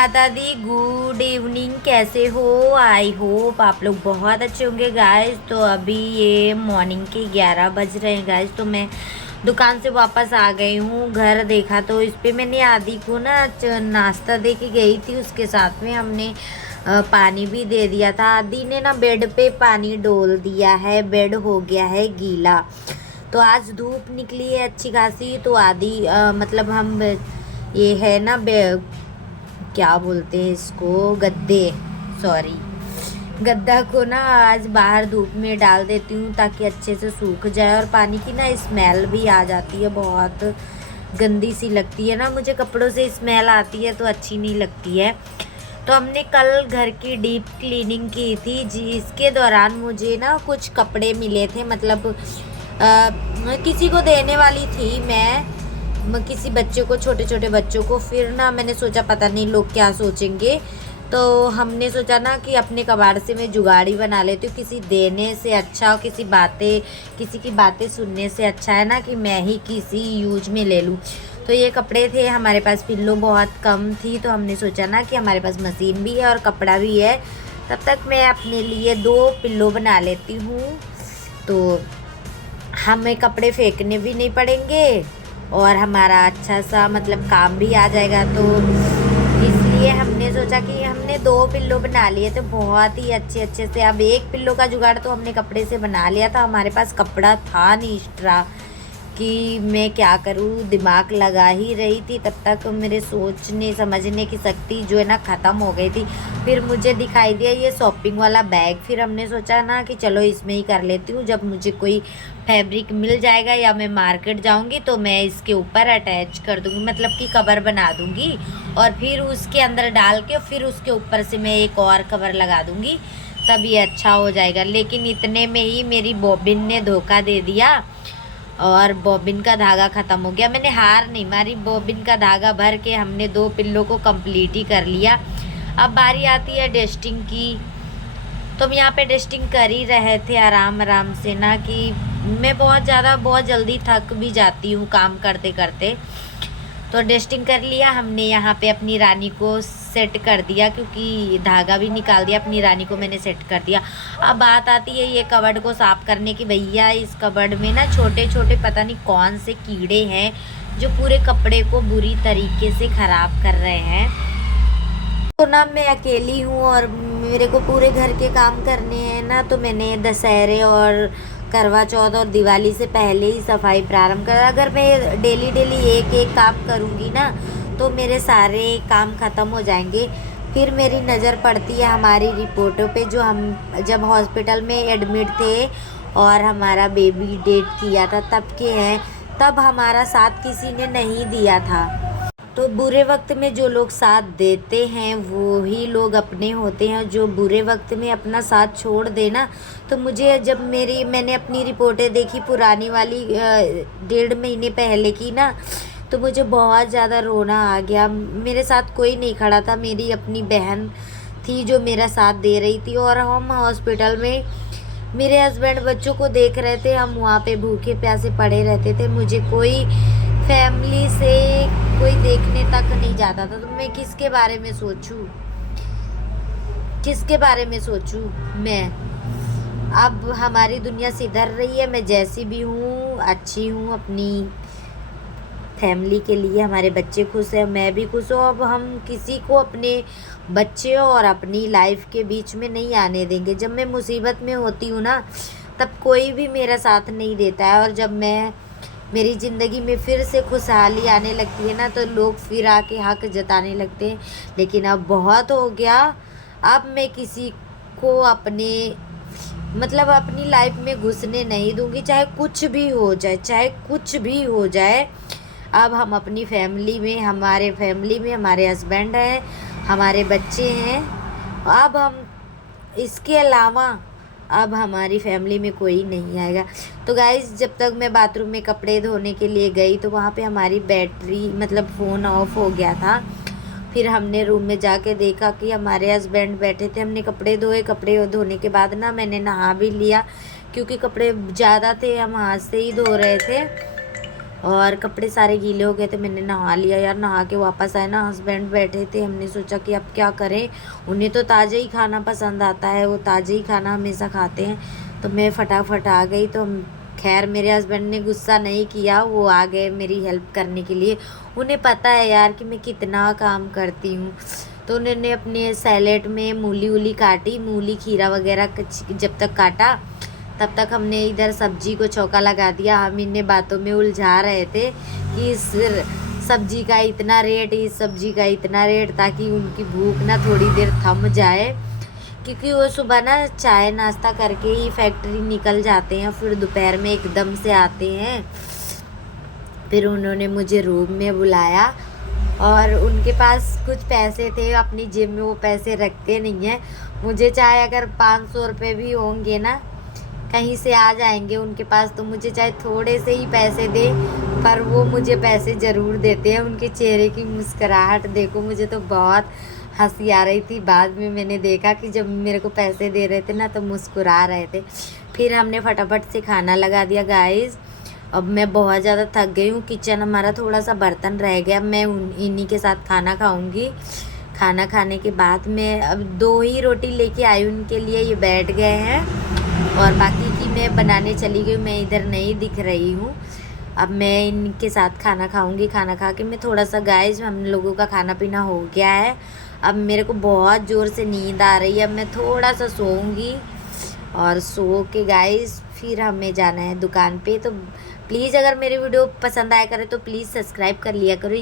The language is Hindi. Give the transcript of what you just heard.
माता दी, गुड इवनिंग। कैसे हो? आई होप आप लोग बहुत अच्छे होंगे गाइस। तो अभी ये मॉर्निंग के 11 बज रहे हैं गाइस। तो मैं दुकान से वापस आ गई हूँ। घर देखा तो इस पे मैंने आदि को ना नाश्ता दे के गई थी, उसके साथ में हमने पानी भी दे दिया था। आदि ने ना बेड पे पानी डोल दिया है, बेड हो गया है गीला। तो आज धूप निकली है अच्छी खासी। तो आदि मतलब हम ये है ना क्या बोलते हैं इसको, गद्दे, सॉरी, गद्दा को ना आज बाहर धूप में डाल देती हूँ ताकि अच्छे से सूख जाए। और पानी की ना स्मेल भी आ जाती है, बहुत गंदी सी लगती है ना, मुझे कपड़ों से स्मेल आती है तो अच्छी नहीं लगती है। तो हमने कल घर की डीप क्लीनिंग की थी, जिसके दौरान मुझे ना कुछ कपड़े मिले थे, मतलब किसी को देने वाली थी मैं किसी बच्चे को, छोटे छोटे बच्चों को। फिर ना मैंने सोचा पता नहीं लोग क्या सोचेंगे, तो हमने सोचा ना कि अपने कबाड़ से मैं जुगाड़ी बना लेती हूँ। किसी देने से अच्छा, किसी की बातें सुनने से अच्छा है ना कि मैं ही किसी यूज में ले लूँ। तो ये कपड़े थे, हमारे पास पिल्लो बहुत कम थी, तो हमने सोचा ना कि हमारे पास मशीन भी है और कपड़ा भी है, तब तक मैं अपने लिए 2 पिल्लो बना लेती हूँ। तो हमें कपड़े फेंकने भी नहीं पड़ेंगे और हमारा अच्छा सा मतलब काम भी आ जाएगा। तो इसलिए हमने सोचा कि हमने 2 पिल्लो बना लिए थे बहुत ही अच्छे अच्छे से। अब एक पिल्लो का जुगाड़ तो हमने कपड़े से बना लिया था, हमारे पास कपड़ा था नहीं एक्स्ट्रा कि मैं क्या करूँ, दिमाग लगा ही रही थी। तब तक मेरे सोचने समझने की शक्ति जो है ना ख़त्म हो गई थी। फिर मुझे दिखाई दिया ये शॉपिंग वाला बैग। फिर हमने सोचा ना कि चलो इसमें ही कर लेती हूँ। जब मुझे कोई फैब्रिक मिल जाएगा या मैं मार्केट जाऊँगी तो मैं इसके ऊपर अटैच कर दूँगी, मतलब कि कवर बना दूँगी और फिर उसके अंदर डाल के फिर उसके ऊपर से मैं एक और कवर लगा दूँगी, तब ये अच्छा हो जाएगा। लेकिन इतने में ही मेरी बॉबिन ने धोखा दे दिया और बॉबिन का धागा ख़त्म हो गया। मैंने हार नहीं मारी, बॉबिन का धागा भर के हमने 2 पिल्लों को कंप्लीट ही कर लिया। अब बारी आती है डस्टिंग की। तो हम यहाँ पे डस्टिंग कर ही रहे थे आराम आराम से ना, कि मैं बहुत जल्दी थक भी जाती हूँ काम करते करते। तो डस्टिंग कर लिया हमने, यहाँ पे अपनी रानी को सेट कर दिया, क्योंकि धागा भी निकाल दिया, अपनी रानी को मैंने सेट कर दिया। अब बात आती है ये कबर्ड को साफ़ करने की। भैया इस कबर्ड में ना छोटे छोटे पता नहीं कौन से कीड़े हैं जो पूरे कपड़े को बुरी तरीके से ख़राब कर रहे हैं। तो ना मैं अकेली हूँ और मेरे को पूरे घर के काम करने हैं ना, तो मैंने दशहरे और करवा चौथ और दिवाली से पहले ही सफाई प्रारंभ कर। अगर मैं डेली डेली एक एक काम करूँगी ना तो मेरे सारे काम ख़त्म हो जाएंगे। फिर मेरी नज़र पड़ती है हमारी रिपोर्टों पे, जो हम जब हॉस्पिटल में एडमिट थे और हमारा बेबी डेट किया था तब के हैं। तब हमारा साथ किसी ने नहीं दिया था। तो बुरे वक्त में जो लोग साथ देते हैं वो ही लोग अपने होते हैं। जो बुरे वक्त में अपना साथ छोड़ देना, तो मुझे जब मैंने अपनी रिपोर्टें देखी पुरानी वाली 1.5 महीने पहले की ना, तो मुझे बहुत ज़्यादा रोना आ गया। मेरे साथ कोई नहीं खड़ा था, मेरी अपनी बहन थी जो मेरा साथ दे रही थी। और हम हॉस्पिटल में मेरे हस्बैंड बच्चों को देख रहे थे, हम वहाँ पे भूखे प्यासे पड़े रहते थे। मुझे कोई फैमिली से कोई देखने तक नहीं जाता था। तो मैं किसके बारे में सोचूं, किसके बारे में सोचूं मैं। अब हमारी दुनिया सिधर रही है, मैं जैसी भी हूँ अच्छी हूँ अपनी फैमिली के लिए। हमारे बच्चे खुश हैं, मैं भी खुश हूँ। अब हम किसी को अपने बच्चे और अपनी लाइफ के बीच में नहीं आने देंगे। जब मैं मुसीबत में होती हूँ ना, तब कोई भी मेरा साथ नहीं देता है, और जब मेरी ज़िंदगी में फिर से खुशहाली आने लगती है ना, तो लोग फिर आके हक जताने लगते हैं। लेकिन अब बहुत हो गया, अब मैं किसी को अपनी लाइफ में घुसने नहीं दूंगी, चाहे कुछ भी हो जाए, चाहे कुछ भी हो जाए। अब हम अपनी फैमिली में, हमारे हस्बैंड हैं, हमारे बच्चे हैं। अब हम इसके अलावा अब हमारी फैमिली में कोई नहीं आएगा। तो गाइज़, जब तक मैं बाथरूम में कपड़े धोने के लिए गई तो वहाँ पे हमारी बैटरी मतलब फ़ोन ऑफ हो गया था। फिर हमने रूम में जाके देखा कि हमारे हस्बैंड बैठे थे। हमने कपड़े धोए, कपड़े धोने के बाद ना मैंने नहा भी लिया, क्योंकि कपड़े ज़्यादा थे, हम हाथ से ही धो रहे थे। और कपड़े सारे गीले हो गए थे, मैंने नहा लिया यार। नहा के वापस आए ना, हस्बैंड बैठे थे, हमने सोचा कि अब क्या करें, उन्हें तो ताज़ा ही खाना पसंद आता है, वो ताज़ा ही खाना हमेशा खाते हैं। तो मैं फटाफट आ गई। तो खैर मेरे हस्बैंड ने गुस्सा नहीं किया, वो आ गए मेरी हेल्प करने के लिए। उन्हें पता है यार कि मैं कितना काम करती हूँ। तो उन्होंने अपने सैलेड में मूली वूली काटी, मूली खीरा वगैरह जब तक काटा तब तक हमने इधर सब्जी को चौका लगा दिया। हम इन्हें बातों में उलझा रहे थे कि इस सब्जी का इतना रेट, इस सब्जी का इतना रेट, ताकि उनकी भूख ना थोड़ी देर थम जाए। क्योंकि वो सुबह ना चाय नाश्ता करके ही फैक्ट्री निकल जाते हैं, फिर दोपहर में एकदम से आते हैं। फिर उन्होंने मुझे रूम में बुलाया और उनके पास कुछ पैसे थे, अपनी जेब में वो पैसे रखते नहीं हैं। मुझे चाहे अगर 500 रुपये भी होंगे ना, कहीं से आ जाएंगे उनके पास, तो मुझे चाहे थोड़े से ही पैसे दे, पर वो मुझे पैसे ज़रूर देते हैं। उनके चेहरे की मुस्कुराहट देखो, मुझे तो बहुत हंसी आ रही थी। बाद में मैंने देखा कि जब मेरे को पैसे दे रहे थे ना, तो मुस्कुरा रहे थे। फिर हमने फटाफट से खाना लगा दिया गाइस। अब मैं बहुत ज़्यादा थक गई हूँ। किचन हमारा थोड़ा सा बर्तन रह गया, मैं इन्हीं के साथ खाना खाऊंगी। खाना खाने के बाद मैं अब 2 ही रोटी लेके आई उनके लिए, ये बैठ गए हैं, और बाकी की मैं बनाने चली गई। मैं इधर नहीं दिख रही हूँ। अब मैं इनके साथ खाना खाऊंगी। खाना खा के मैं थोड़ा सा, गाइस हम लोगों का खाना पीना हो गया है। अब मेरे को बहुत ज़ोर से नींद आ रही है, अब मैं थोड़ा सा सोऊंगी, और सो के गाइस फिर हमें जाना है दुकान पे। तो प्लीज़ अगर मेरी वीडियो पसंद आया करे तो प्लीज़ सब्सक्राइब कर लिया करो।